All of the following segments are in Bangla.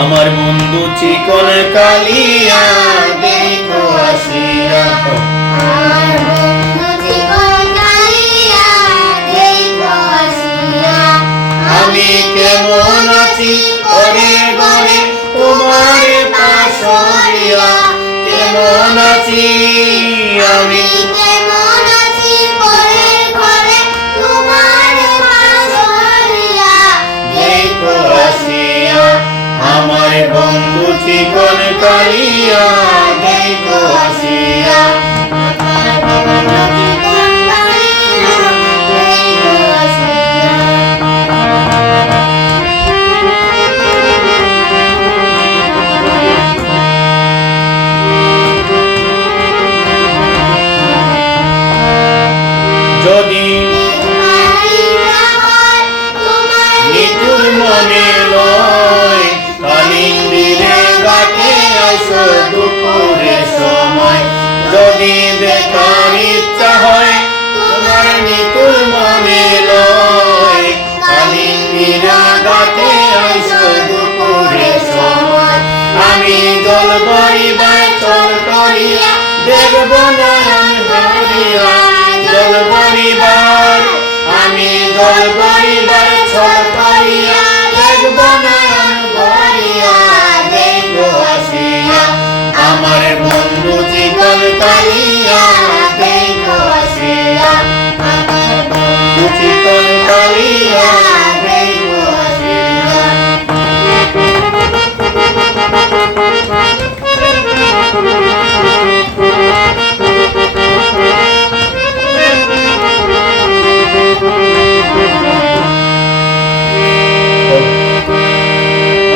আমার বন্ধু চিকন কালিয়া দেখো আসিয়া, আমার বন্ধু চিকন কালিয়া দেখো আসিয়া। আমি কেমন আছি ঘরে ঘরে তোমার পাশরিয়া, কেমন আছি আমি কেমন আছি ঘরে ঘরে তোমার পাশরিয়া দেখো আসিয়া। আমার বন্ধু চিকন কালিয়া দেখো আসিয়া। আমার বন্ধু চিকন কালিয়া দেখো আসিয়া। যদি নিঠুর মনে লয় কালিন্দিরে গাতে আসো দুপুরের সময়, যদি দেখার ইচ্ছা হয় তোমার নিঠুর মনে লয় কালিন্দিরা গাতে আসো দুপুরের সময়। আমি জল বইবার চল করিয়া দেখব নয়ন ভরিয়া, জল বইবার আমি জল বইবার ছল করিয়া দেখব নয়ন ভরিয়া দেখো আসিয়া। আমার বন্ধু চিকন কালিয়া দেখো আসিয়া। আমার বন্ধু চিকন কালিয়া দেখো আসিয়া।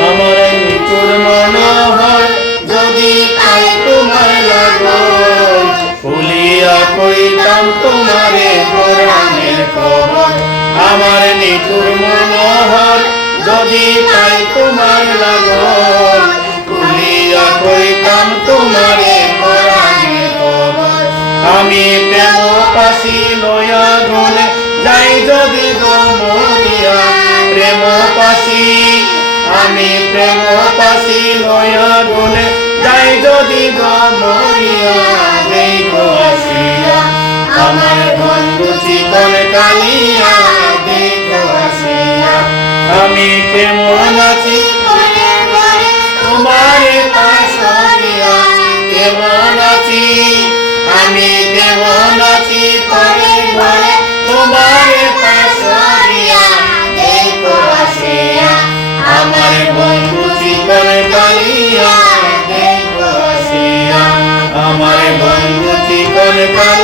আমার নিঠুর মনোহর যদি পাই তোমার লাগন, ফুলিয়া কইতাম তোমারে কোরআনের খবর। আমার নিঠুর মনোহর যদি পাই তোমার লাগন, ফুলিয়া কইতাম তোমারে কোরআনের খবর। আমি প্রেম পাশি লয়া গলে যাই যদি গমরিয়া, প্রেম পাশি আমি প্রেম পাশি লয়া গলে যাই যদি গমরিয়া দেখো আসিয়া। আমার বন্ধু চিকন কালিয়া দেখো আসিয়া। আমি কেমন আছি ঘরে ঘরে তোমার পাশরিয়া, কেমন আছি আমি কেমন আছি ঘরে ঘরে তোমার পাশরিয়া দেখো আসিয়া। আমার বন্ধু চিকন কালিয়া দেখো আসিয়া। আমার বন্ধু চিকন কালিয়া।